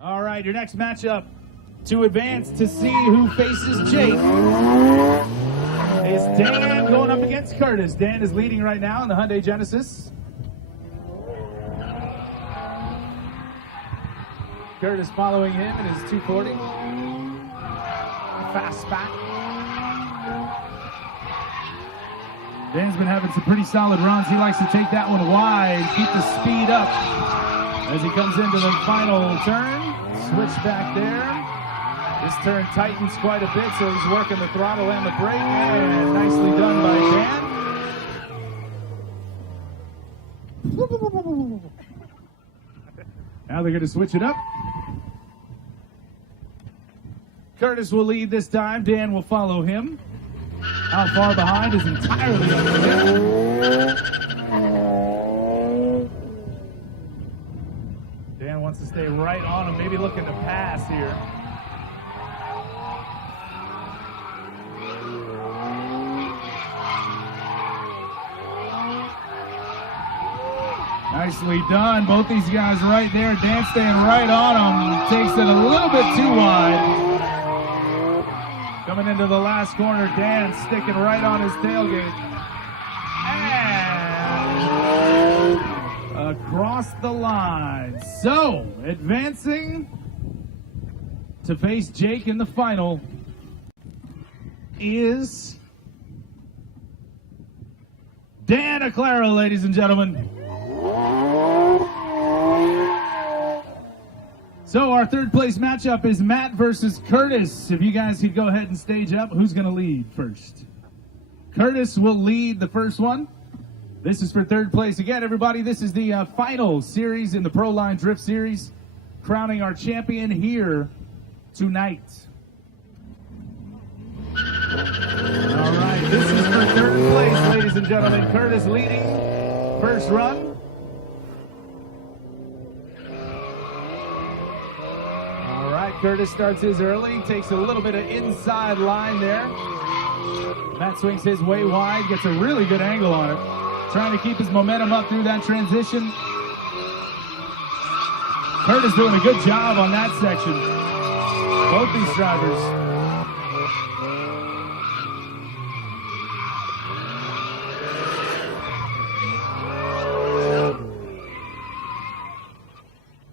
All right, your next matchup to advance to see who faces Jake is Dan going up against Curtis. Dan is leading right now in the Hyundai Genesis. Curtis following him in his 240. Fast spot. Dan's been having some pretty solid runs. He likes to take that one wide, keep the speed up as he comes into the final turn. Switch back there. This turn tightens quite a bit, so he's working the throttle and the brake, and nicely done by Dan. Now they're going to switch it up. Curtis will lead this time. Dan will follow him. How far behind is entirely up to him. Dan wants to stay right on him, maybe looking to pass here. Nicely done. Both these guys right there. Dan staying right on him. Takes it a little bit too wide. Coming into the last corner, Dan sticking right on his tailgate. And across the line. So, advancing to face Jake in the final is Dan Aclaro, ladies and gentlemen. So our third place matchup is Matt versus Curtis. If you guys could go ahead and stage up, who's going to lead first? Curtis will lead the first one. This is for third place. Again, everybody, this is the final series in the Proline Drift Series, crowning our champion here tonight. All right, this is for third place, ladies and gentlemen. Curtis leading first run. Curtis starts his early, takes a little bit of inside line there. Matt swings his way wide, gets a really good angle on it. Trying to keep his momentum up through that transition. Curtis doing a good job on that section. Both these drivers.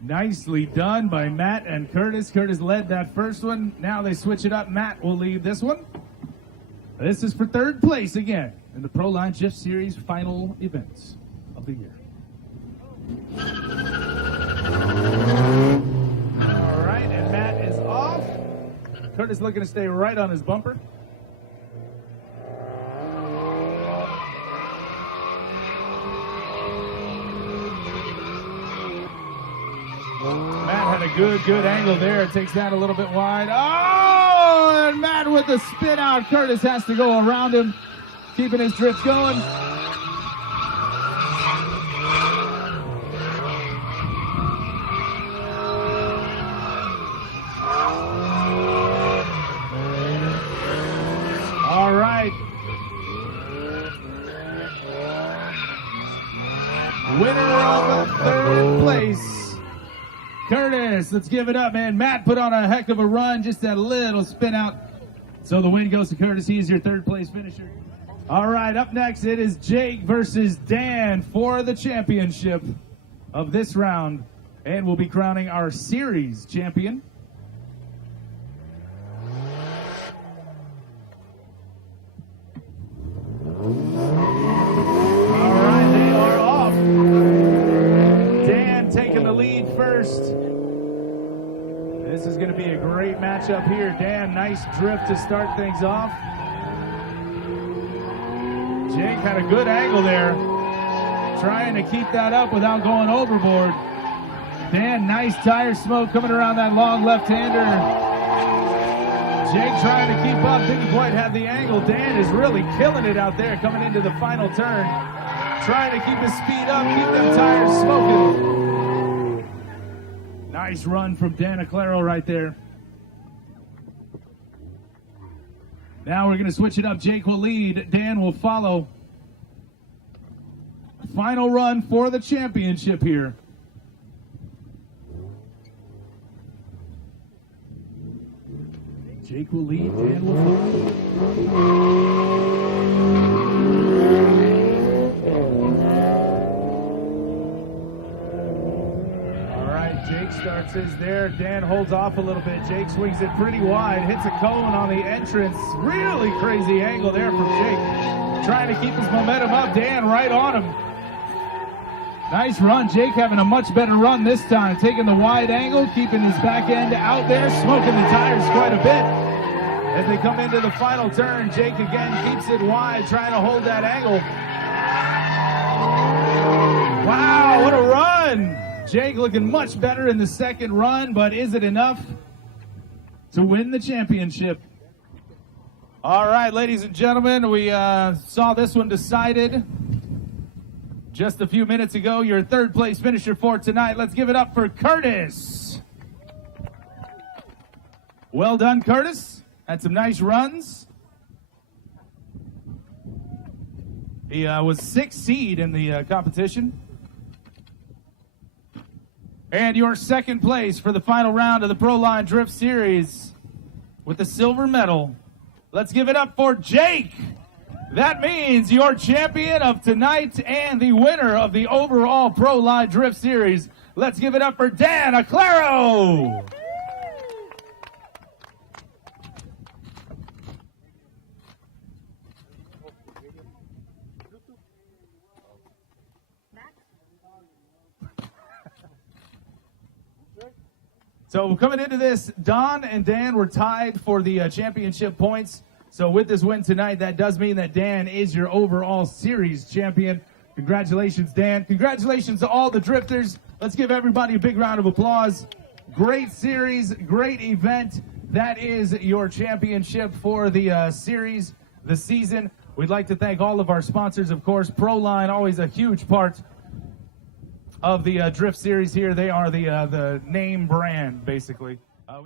Nicely done by Matt and Curtis. Curtis led that first one. Now they switch it up. Matt will lead this one. This is for third place again in the Proline Drift Series final events of the year. All right, and Matt is off. Curtis looking to stay right on his bumper. Matt had a good angle there. It takes that a little bit wide. Oh, and Matt with the spin out. Curtis has to go around him, keeping his drift going. All right. Winner of the third place, Curtis. Let's give it up, man. Matt put on a heck of a run, just that little spin out. So the win goes to Curtis. He is your third place finisher. All right, up next it is Jake versus Dan for the championship of this round. And we'll be crowning our series champion. All right, they are off. Dan taking the lead first. This is going to be a great matchup here. Dan, nice drift to start things off. Jake had a good angle there, trying to keep that up without going overboard. Dan, nice tire smoke coming around that long left-hander. Jake trying to keep up, didn't quite have the angle. Dan is really killing it out there coming into the final turn. Trying to keep his speed up, keep them tires smoking. Nice run from Dan Aclaro right there. Now we're going to switch it up. Jake will lead. Dan will follow. Final run for the championship here. Jake will lead, Dan will follow. Jake starts his there. Dan holds off a little bit. Jake swings it pretty wide, hits a cone on the entrance. Really crazy angle there from Jake. Trying to keep his momentum up. Dan right on him. Nice run. Jake having a much better run this time. Taking the wide angle, keeping his back end out there, smoking the tires quite a bit. As they come into the final turn, Jake again keeps it wide, trying to hold that angle. Wow, what a run! Jake looking much better in the second run, but is it enough to win the championship? All right, ladies and gentlemen, we saw this one decided just a few minutes ago. Your third place finisher for tonight. Let's give it up for Curtis. Well done, Curtis. Had some nice runs. He was 6th seed in the competition. And your second place for the final round of the Proline Drift Series with the silver medal. Let's give it up for Jake. That means your champion of tonight and the winner of the overall Proline Drift Series. Let's give it up for Dan Aclaro. So coming into this, Don and Dan were tied for the championship points. So with this win tonight, that does mean that Dan is your overall series champion. Congratulations, Dan. Congratulations to all the drifters. Let's give everybody a big round of applause. Great series, great event. That is your championship for the series, the season. We'd like to thank all of our sponsors, of course. Proline, always a huge part of the Drift Series here. They are the name brand, basically.